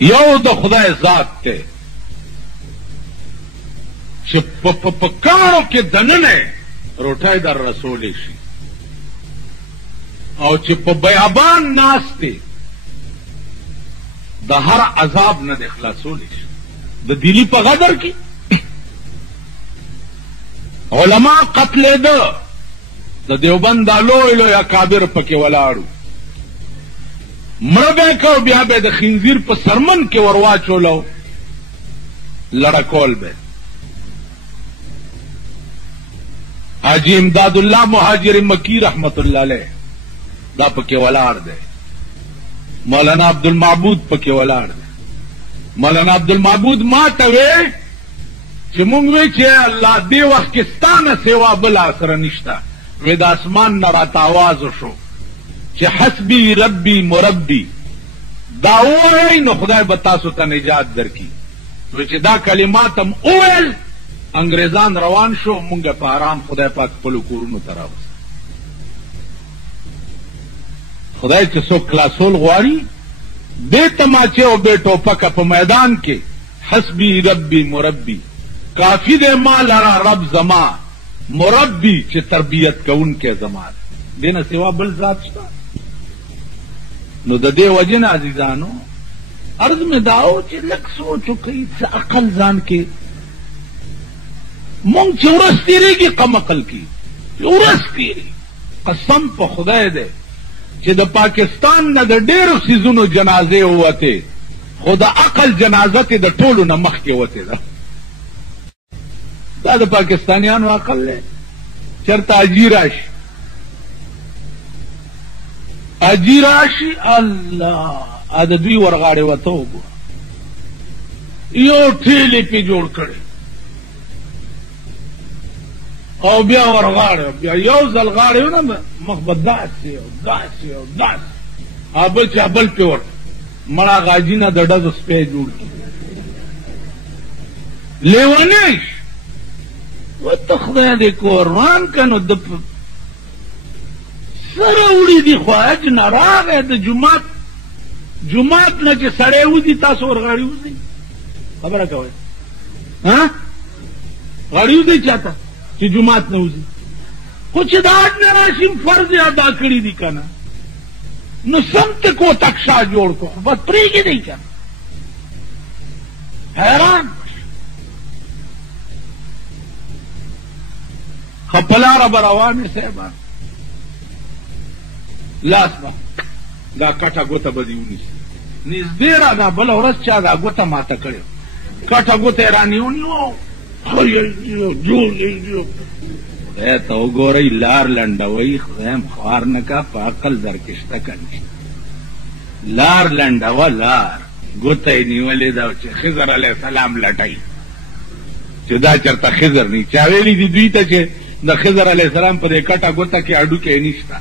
یو د خدای ذات ته چې په کارو کې دننه روټۍ در رسولی شي او چې په بیابان ناست دی د هر عذاب نه د خلاصولی شي د دلی په غدر کې علما قتلېده د دیوبند دا لوی لوی اکابر پکې ولاړو مړه به کو بیا به د خنزیر په سرمن کې ورواچولو لړکول به حاجی امداد الله مهاجر مکی رحمت الله علیه دا پکې ولاړ دی مولانا عبدالمعبود پکې ولاړ دی مولانا عبدالمعبود ما ته وی چې مونږ وی چې الله دې وخت کې ستانه سوا بل سره نشته وی د اسمان نه راته آواز وشو چې حسبی ربی مربی دا ووایئ نو خدای به تاسو ته نجات درکړي وی چې دا کلمات هم وویل انګریزان روان شو مونږ په آرام خدای پاک خپلو کورونو ته راوست خدای چې څوک خلاصول غواړي بې تماچې او بې ټوپکه په میدان کې حسبی ربی مربی کافی دی ما لره رب زما مربی چې تربیت کوونکی زما دی دې نه سوا بل ذات شته نو د دې وجې نه عزیزانو عرض مې دا و چې لږ سوچ وکړئ څه عقل ځان کې مونږ چې ورځ تېرېږي کم عقل کې ورځ تېرېږي قسم په خدای دی چې د پاکستان نه د ډېرو څیزونو جنازې ووتې خو د عقل جنازه ته د ټولو نه مخکې وتې ده دا د پاکستانیانو عقل دی چېرته حاجي راشي حاجي راشي الله د دوی ورغاړې وته وګوره یو ټیلې پې جوړ کړی او بیا ورغاړې بیا یو ځل غاړې ونه مخ به داسې او داسې او داسې بل چا بل پې ورته مړه غاجي نه د ډزو سپی جوړ کړي لیونی شي ورته خدای دې قربان که نو د سره وړي دي خو حج نه راغی د جومات نه چې سړی وځي تاسو ورغاړې وځئ خبره کوئ غاړې وځئ چاته چې جومات نه وځي خو چې د حج نه راشي فرض یې ادا کړي دي که نه نو سمت کو تکشا جوړ کو خو بس پرېږدئ که نه حیران خو په لاره به روان یې صاحبان لاس به دا کټه ګوته به دې ونیسي نږدې را دا بله ورځ چا دا ګوته ماته کړې کټه ګوته یې رانیونیو خدای ته وګورئ لار لنډوئ خدایم خوار نه کا په عقل در کې شته که نشته لار لنډوه لار ګوته یې نیولې ده چې خضر علیه السلام لټوي چې دا چېرته خضر نه چا ویلي دي دوی ته چې د خضر علیه السلام په دې کټه ګوته کې هډوکی نشته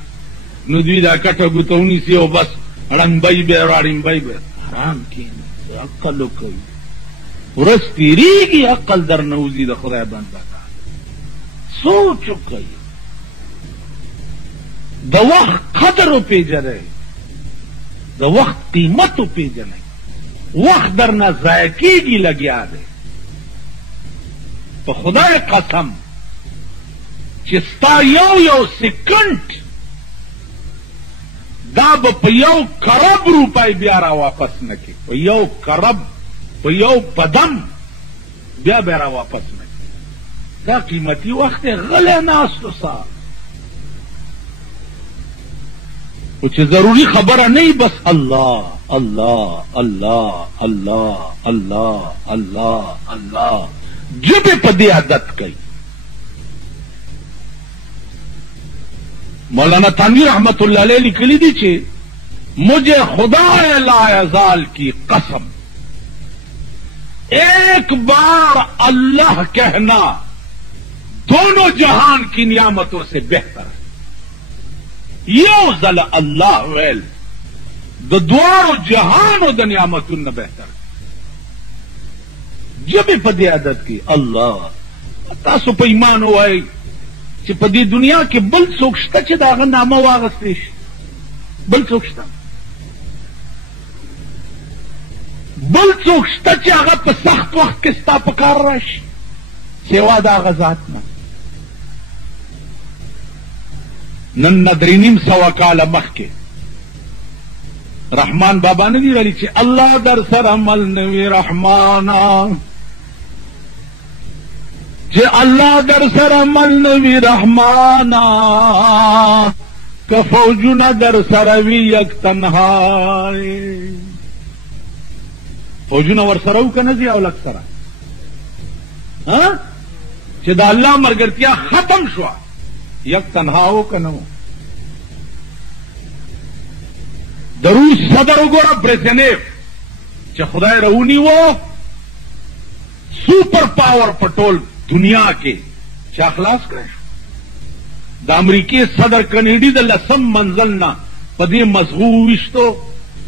نو دوی دا کټه ګوته ونیسي او بس ړنګبی به راړنګبی به حرام کښېنه عقل وکوي ورځ تېرېږي عقل در نه وځي د خدای بندګان سوچ وکئ د وخت قدر وپېژنئ د وخت قیمت وپېژنئ وخت در نه ضایع کېږي لګیا دی په خدای قسم چې ستا یو سکنډ دا به په یو کرب روپۍ بیا را واپس نه کړي په یو کرب په یو قدم بیا به را واپس نه دا قیمتي وخت دی غلی ناستو سا خو چې ضروري خبره نه وي بس الله الله الله الله الله الله الله ژبې په دې عادت کوي مولانا تانوی رحمت اللہ علیہ لکھلی دی چھے مجھے خدا لا یزال کی قسم ایک بار اللہ کہنا دونوں جہان کی نعمتوں سے بہتر ہے یو ذل اللہ ویل د دوارو جہانو د نعمتوں نہ بہتر ہے جب په دې عادت کی الله تاسو په ایمان وای چې په دې دنیا کې بل څوک شته چې د هغه نامه واغستی شي بل څوک شته بل څوک شته چې هغه په سخت وخت کې ستا په کار راشي سوا د هغه ذات نه. نن نه 350 کاله مخکې رحمان بابا نه دی ویلي چې الله در سره مل نوي رحمانا، چې الله در سره مل نوي رحمانا، که فوجونه در سره وي یک تنهای. فوجونه ور سره و که نه ځي او لږ سره چې د الله ملګرتیا ختم شوه یک تنها و که نه و. د روس صدر وګوره برزنیف چې خدای راونی و سوپر پاور په ټول دنیا کې چا خلاص کړی. د امریکې صدر کنیډي د 10 منزل نه په دې مزغو وویشتو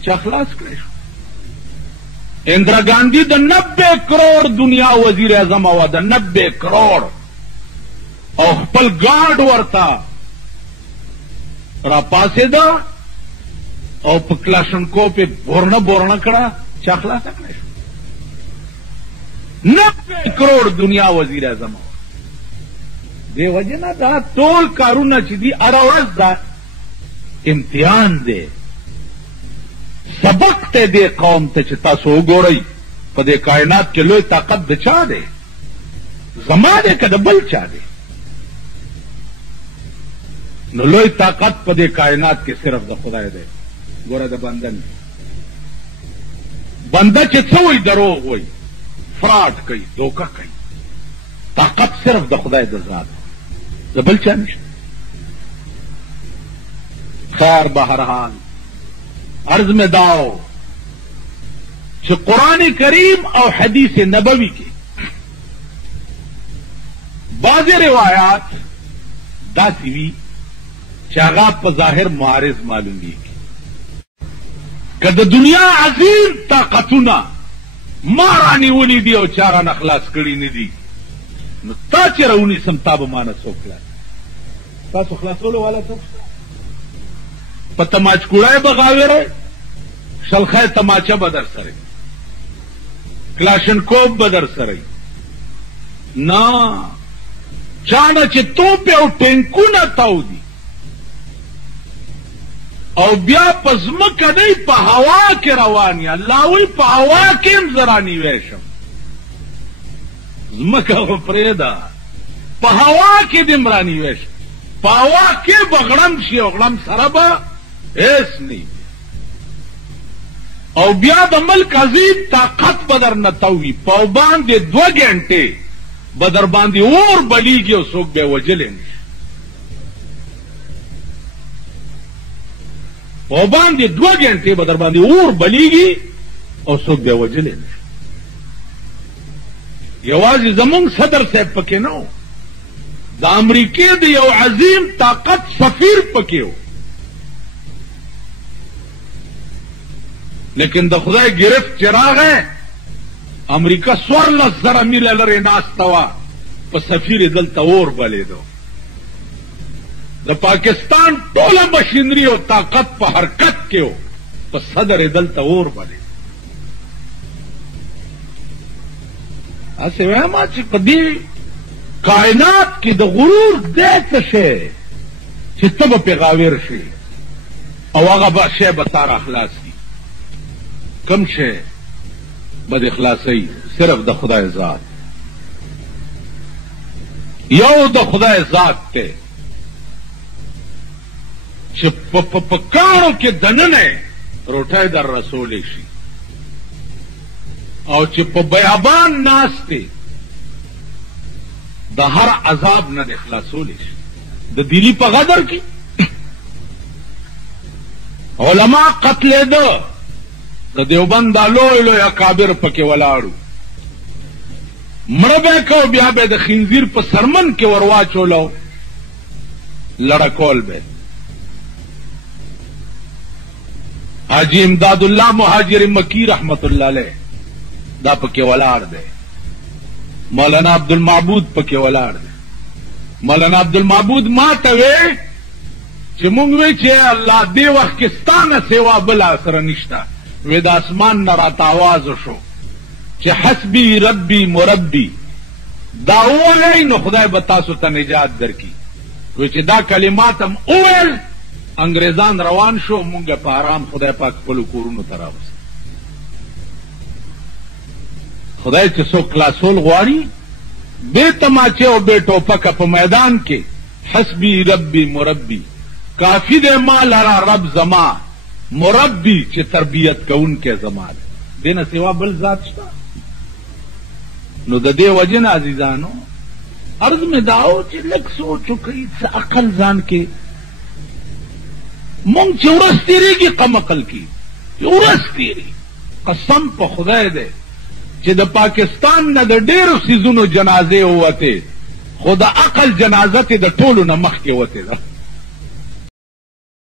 چا خلاص کړی. اندرا ګاندھی د 90 کروڑ دنیا وزیر اعظم و د 90 کروڑ او خپل ګارډ ورته را پاسېده او په کلاشنکوف یې بورنه کړه چا خلاصه کړی. 90 کروڑ دنیا وزیر اعظم و. دې وجه نه دا ټول کارونه چې دي هره ورځ دا امتحان دی، سبق ته دې قوم ته چې تاسو وګورئ په دې کائنات کې لوی طاقت د چا دی؟ زما دی که د بل چا دی؟ نو لوی طاقت په دې کائنات کې صرف د خدای دی. ګوره د بنده نه، بنده چې څه وایي دروغ وایي، فراډ کوي، دوکه کوي. طاقت صرف د خدای د ذات د بل چا نشته. خیر بهرحال عرض میں داؤ چې قرآن کریم او حدیث نبوی کې بعض روایات داسې وي چې هغه په ظاهر معارض معلومیږي. که د دنیا عظیم طاقتونه ما رانیولي دي او چا رانه خلاص کړي نه دي، نو تا چې راونیسم تا به مانه څوک خلاص؟ تاسو خلاصولو والا څوک شته؟ په تماچکوړی به غاویری، شلخی تماچه به در سره، کلاشنکوف به در سره. نه، چانه چې توپ او ټینکونه تاو دي او بیا په ځمکه دی په هوا کې روان یې. الله وایي په هوا کې هم زه رانیوی شم، ځمکه خو پرېږده، په هوا کې دې هم رانیوی شم. په هوا کې به غړم شي او غړم سره به هیڅ نه، او بیا د ملک عظیم طاقت به در نه توي، په باندې 2 ګنټې به در باندې اور بلیږي او څوک به یې وجلی نه شي. په باندې 2 ګنټې به در باندې اور بلیږي او څوک به یې وجلی نه شي. یوازې زمونږ صدر صاحب پکې نه و، د امریکې د یو عظیم طاقت سفیر پکې و، لیکن د خدای گرفت چې راغی امریکا 14,000 میله لرې ناسته وه، په سفیر یې دلته اور بلیدو. د پاکستان ټوله مشینري او طاقت په حرکت کې و، په صدر یې دلته اور بلید. هسې وایم چې په دې کائنات کې د غرور دی څه شی چې ته به پې غاویر شي او هغه به شی به تا را خلاصي. کم شی به دې خلاصوي؟ صرف د خدای ذات. یو د خدای ذات دی چې په کاڼو کې دننه روټۍ در رسولی شي، او چې په بیابان ناست دی د هر عذاب نه دې خلاصولی شي. د دلی په غدر کې علما قتلېده، د دیوبند دا لوی لوی اکابر پکې ولاړو، مړه به یې کو، بیا به یې د خنزیر په سرمن کې ور واچولو، لړکول به. حاجی امداد الله مهاجر مکی رحمت الله علیه دا پکې ولاړ دی، مولانا عبدالمعبود پکې ولاړ دی. مولانا عبدالمعبود ما ته وی چې مونږ وی چې الله دې وخت کې ستا نه سوا بل سره نشته، وی د اسمان نه راته آواز شو چې حسبی ربی مربی دا ووایئ نو خدای به تاسو ته نجات درکړي. وی چې دا کلمات هم وویل انګریزان روان شو، مونږ په آرام خدای پاک خپلو کورونو ته راوست. خدای چې څوک خلاصول غواړي بې تماچې او بې ټوپکه په میدان کې حسبی ربی مربی، کافی دی ما لرا رب زما مربی چې تربیت کوونکی زما دی، دې نه سوا بل ذات شته. نو د دې وجې نه عزیزانو عرض مې دا و چې لږ سوچ وکړئ، څه عقل ځان کې. مونږ چې ورځ تېرېږي قم عقل کېږي، چې ورځ تېرېږي. قسم په خدای دی چې د پاکستان نه د ډېرو څیزونو جنازې ووتې، خو د عقل جنازه تې د ټولو نه مخکې وتې ده.